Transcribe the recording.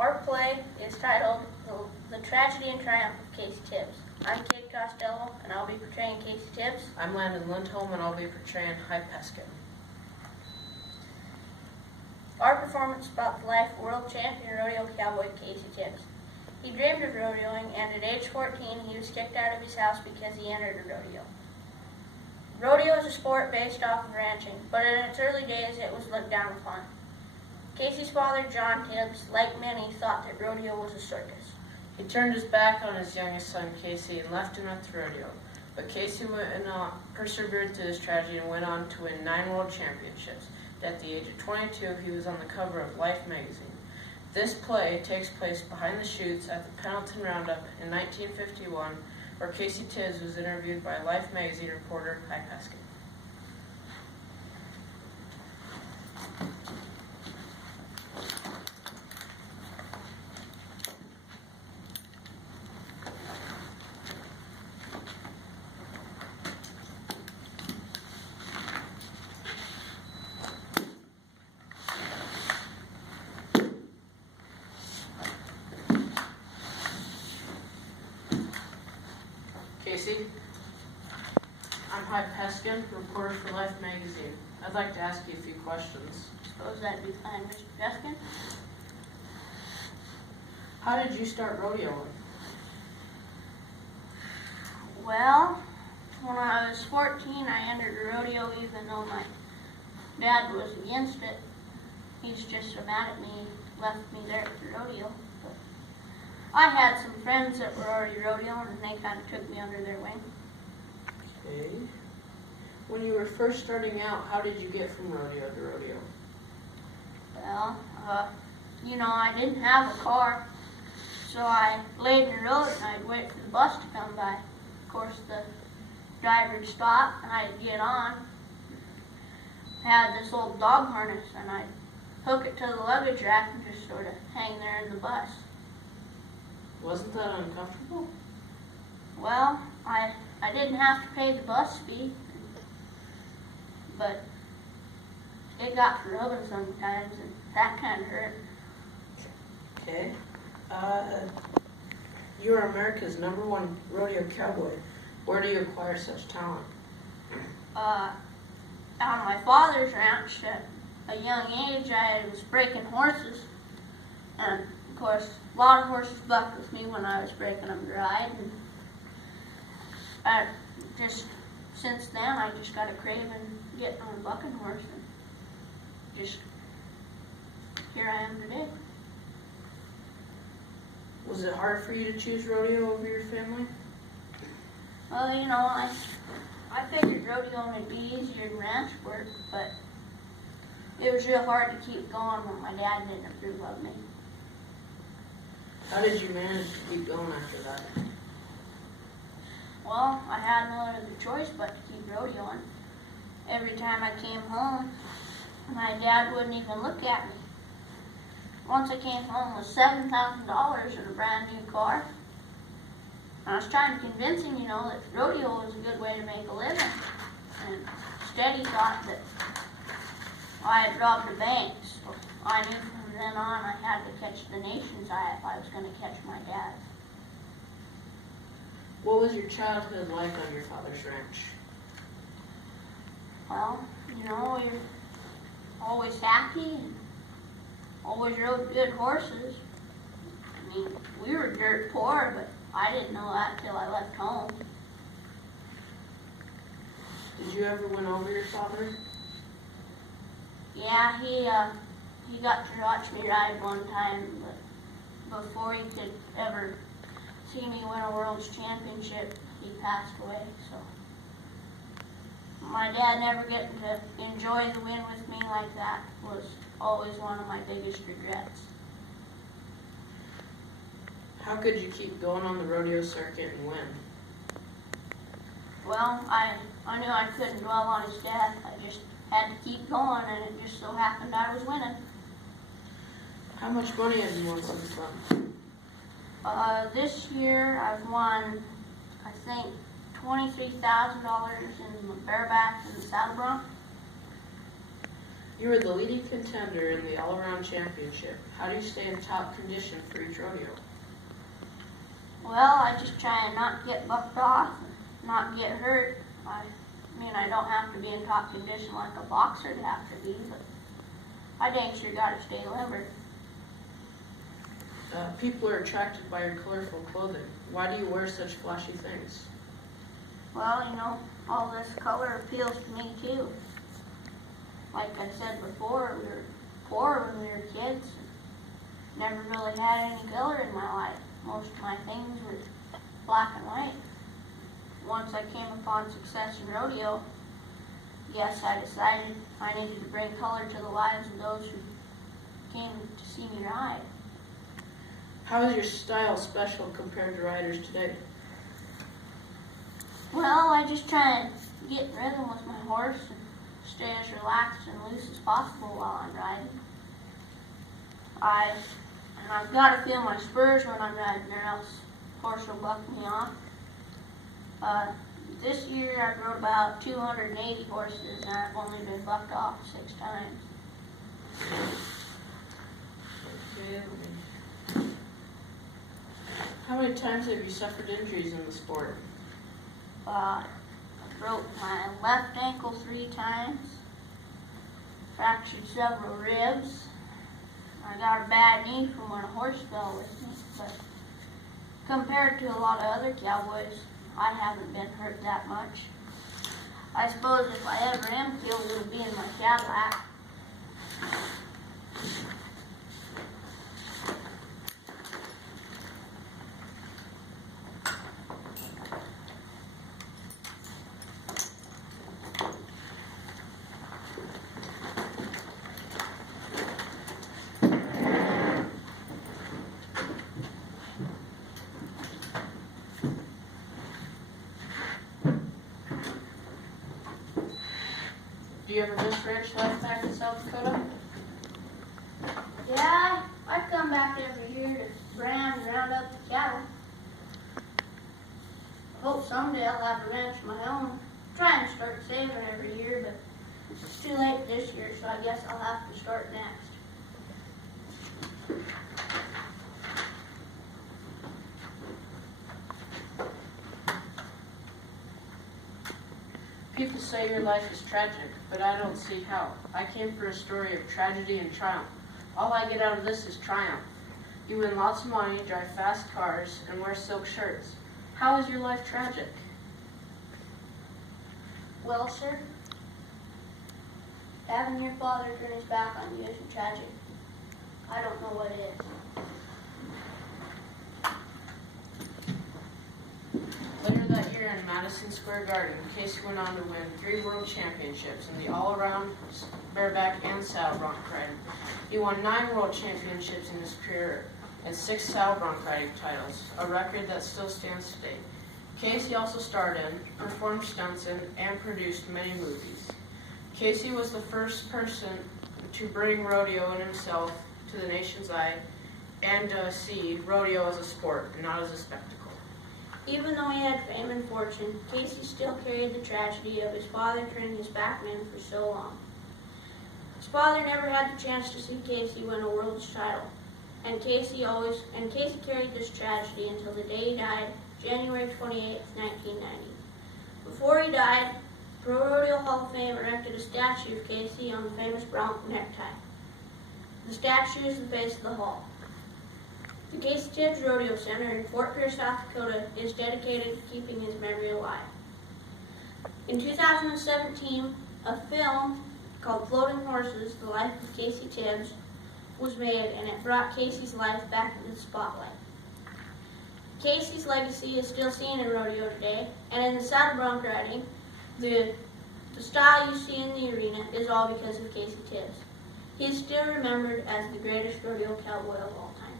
Our play is titled The Tragedy and Triumph of Casey Tibbs. I'm Kate Costello, and I'll be portraying Casey Tibbs. I'm Landon Lindholm, and I'll be portraying High Peskin. Our performance is about the life of world champion rodeo cowboy Casey Tibbs. He dreamed of rodeoing, and at age 14, he was kicked out of his house because he entered a rodeo. Rodeo is a sport based off of ranching, but in its early days, it was looked down upon. Casey's father, John Tibbs, like many, thought that rodeo was a circus. He turned his back on his youngest son, Casey, and left him at the rodeo. But Casey persevered through this tragedy and went on to win 9 world championships. At the age of 22, he was on the cover of Life magazine. This play takes place behind the chutes at the Pendleton Roundup in 1951, where Casey Tibbs was interviewed by Life magazine reporter High Peskin. Casey, I'm High Peskin, reporter for Life magazine. I'd like to ask you a few questions. Suppose that'd be fine, Mr. Peskin. How did you start rodeoing? Well, when I was 14, I entered a rodeo even though my dad was against it. He's just so mad at me, he left me there at the rodeo. But I had some friends that were already rodeoing, and they kind of took me under their wing. Okay. When you were first starting out, how did you get from rodeo to rodeo? Well, I didn't have a car, so I laid in the road and I'd wait for the bus to come by. Of course, the driver would stop and I'd get on. I had this old dog harness and I'd hook it to the luggage rack and just sort of hang there in the bus. Wasn't that uncomfortable? Well, I didn't have to pay the bus fee, but it got frozen sometimes, and that kind of hurt. Okay. You are America's #1 rodeo cowboy. Where do you acquire such talent? On my father's ranch, at a young age, I was breaking horses, and of course, a lot of horses bucked with me when I was breaking them to ride, and since then, I just got a craving getting on a bucking horse, and just here I am today. Was it hard for you to choose rodeo over your family? Well, I figured rodeoing would be easier than ranch work, but it was real hard to keep going when my dad didn't approve of me. How did you manage to keep going after that? Well, I had no other choice but to keep rodeoing. Every time I came home, my dad wouldn't even look at me. Once I came home with $7,000 and a brand new car. I was trying to convince him, that rodeo was a good way to make a living. And instead he thought that I had robbed a bank. So I knew from then on I had to catch the nation's eye if I was going to catch my dad. What was your childhood like on your father's ranch? Well, we were always happy and always rode good horses. I mean, we were dirt poor, but I didn't know that till I left home. Did you ever win over your father? Yeah, he got to watch me ride one time, but before he could ever see me win a world's championship, he passed away, so my dad never getting to enjoy the win with me like that was always one of my biggest regrets. How could you keep going on the rodeo circuit and win? Well, I knew I couldn't dwell on his death. I just had to keep going, and it just so happened I was winning. How much money have you won since then? This year I've won, I think, $23,000 in the bareback and the saddle bronc. You were the leading contender in the all-around championship. How do you stay in top condition for each rodeo? Well, I just try and not get bucked off, and not get hurt. I mean, I don't have to be in top condition like a boxer'd have to be, but I dang sure gotta stay limber. People are attracted by your colorful clothing. Why do you wear such flashy things? Well, you know, all this color appeals to me too. Like I said before, we were poor when we were kids. Never really had any color in my life. Most of my things were black and white. Once I came upon success in rodeo, yes, I decided I needed to bring color to the lives of those who came to see me ride. How is your style special compared to riders today? Well, I just try and get in rhythm with my horse and stay as relaxed and loose as possible while I'm riding. I've got to feel my spurs when I'm riding, or else the horse will buck me off. This year I rode about 280 horses, and I've only been bucked off 6 times. Okay, how many times have you suffered injuries in the sport? I broke my left ankle 3 times, fractured several ribs. I got a bad knee from when a horse fell with me, but compared to a lot of other cowboys, I haven't been hurt that much. I suppose if I ever am killed, it'll be in my Cadillac. Do you ever miss ranch life back in South Dakota? Yeah, I come back every year to brand and round up the cattle. Hope someday I'll have a ranch of my own. Trying to start saving every year, but it's too late this year, so I guess I'll have to start next. People say your life is tragic, but I don't see how. I came for a story of tragedy and triumph. All I get out of this is triumph. You win lots of money, drive fast cars, and wear silk shirts. How is your life tragic? Well, sir, having your father turn his back on you isn't tragic. I don't know what is. Later that year in Madison Square Garden, Casey went on to win 3 world championships in the all-around bareback and saddle bronc riding. He won 9 world championships in his career and 6 saddle bronc riding titles, a record that still stands today. Casey also starred in, performed stunts in, and produced many movies. Casey was the first person to bring rodeo in himself to the nation's eye and see rodeo as a sport, not as a spectacle. Even though he had fame and fortune, Casey still carried the tragedy of his father turning his back on him for so long. His father never had the chance to see Casey win a world's title, and Casey carried this tragedy until the day he died, January 28, 1990. Before he died, Pro Rodeo Hall of Fame erected a statue of Casey on the famous bronc necktie. The statue is the face of the hall. The Casey Tibbs Rodeo Center in Fort Pierce, South Dakota is dedicated to keeping his memory alive. In 2017, a film called Floating Horses, The Life of Casey Tibbs, was made, and it brought Casey's life back into the spotlight. Casey's legacy is still seen in rodeo today, and in the saddle bronc riding, the style you see in the arena is all because of Casey Tibbs. He is still remembered as the greatest rodeo cowboy of all time.